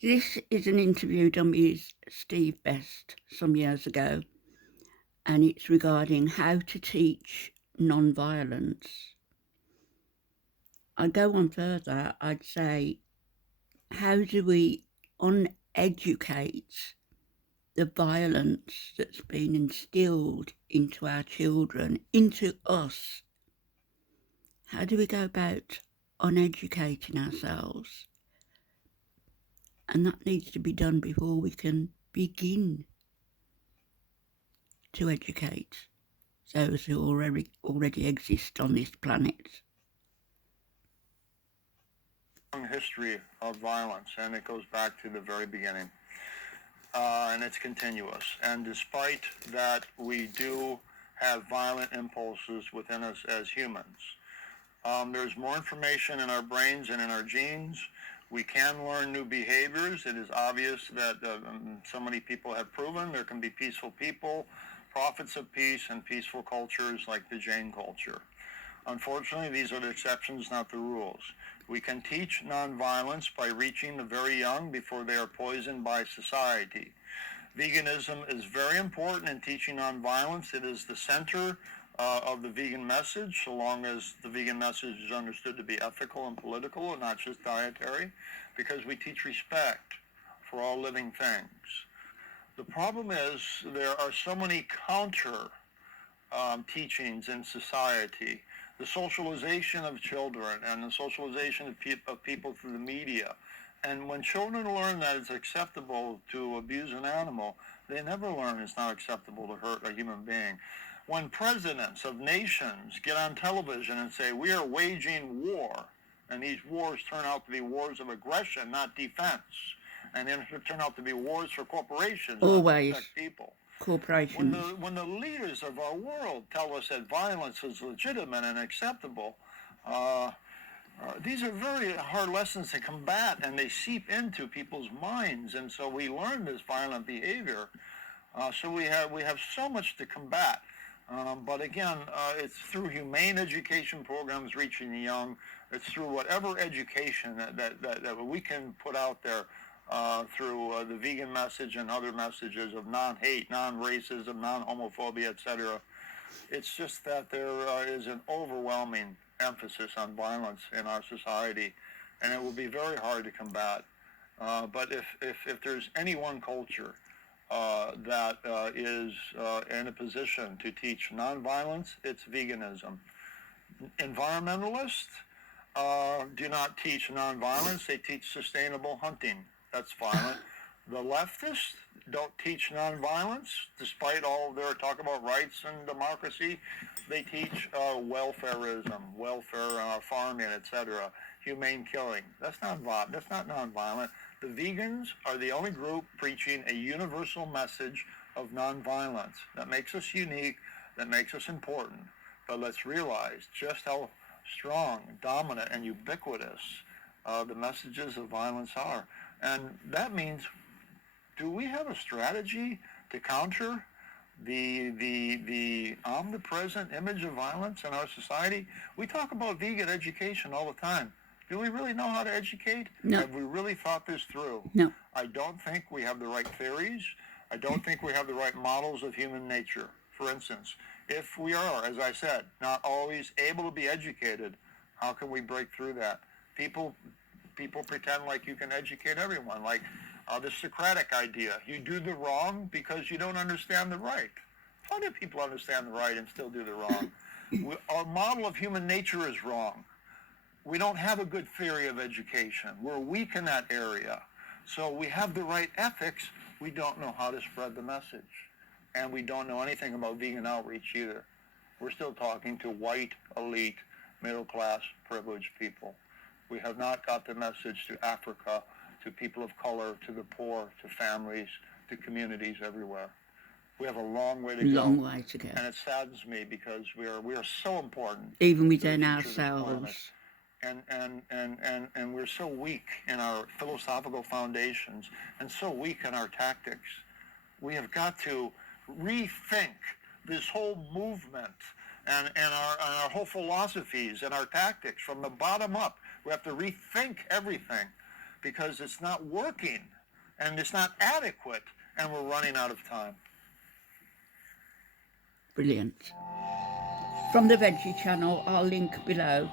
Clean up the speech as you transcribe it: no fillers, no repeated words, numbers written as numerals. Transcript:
This is an interview done with Steve Best some years ago, and it's regarding how to teach non-violence. I'd go on further, I'd say, how do we uneducate the violence that's been instilled into our children, into us? How do we go about uneducating ourselves? And that needs to be done before we can begin to educate those who already exist on this planet. History of violence, and it goes back to the very beginning, and it's continuous. And despite that, we do have violent impulses within us as humans. There's more information in our brains and in our genes. We can learn new behaviors. It is obvious that so many people have proven there can be peaceful people, prophets of peace, and peaceful cultures like the Jain culture. Unfortunately, these are the exceptions, not the rules. We can teach nonviolence by reaching the very young before they are poisoned by society. Veganism is very important in teaching nonviolence. It is the center of the vegan message, so long as the vegan message is understood to be ethical and political and not just dietary, because we teach respect for all living things. The problem is there are so many counter teachings in society. The socialization of children and the socialization of people through the media. And when children learn that it's acceptable to abuse an animal, they never learn it's not acceptable to hurt a human being. When presidents of nations get on television and say, we are waging war, and these wars turn out to be wars of aggression, not defense, and then turn out to be wars for corporations, not to protect people. Corporations. When the leaders of our world tell us that violence is legitimate and acceptable, these are very hard lessons to combat, and they seep into people's minds, and so we learn this violent behavior. So we have so much to combat. But again, it's through humane education programs reaching the young. It's through whatever education that we can put out there. Through the vegan message and other messages of non-hate, non-racism, non-homophobia, etc. It's just that there is an overwhelming emphasis on violence in our society, and it will be very hard to combat. But if there's any one culture that is in a position to teach nonviolence, it's veganism. Environmentalists do not teach nonviolence, they teach sustainable hunting. That's violent. The leftists don't teach nonviolence, despite all of their talk about rights and democracy. They teach welfarism, welfare farming, etc., humane killing. That's not nonviolent. The vegans are the only group preaching a universal message of nonviolence. That makes us unique, that makes us important. But let's realize just how strong, dominant, and ubiquitous the messages of violence are. And that means, do we have a strategy to counter the omnipresent image of violence in our society? We talk about vegan education all the time. Do we really know how to educate? No. Have we really thought this through? No. I don't think we have the right theories. I don't think we have the right models of human nature. For instance, if we are, as I said, not always able to be educated, how can we break through that? People pretend like you can educate everyone, like the Socratic idea. You do the wrong because you don't understand the right. How do people understand the right and still do the wrong? Our model of human nature is wrong. We don't have a good theory of education. We're weak in that area. So we have the right ethics. We don't know how to spread the message. And we don't know anything about vegan outreach either. We're still talking to white, elite, middle-class, privileged people. We have not got the message to Africa, to people of color, to the poor, to families, to communities everywhere. We have a long way to go. Long way to go. And it saddens me because we are so important. Even within ourselves. And we're so weak in our philosophical foundations and so weak in our tactics. We have got to rethink this whole movement and our whole philosophies and our tactics from the bottom up. We have to rethink everything because it's not working and it's not adequate and we're running out of time. Brilliant. From the Veggie channel, I'll link below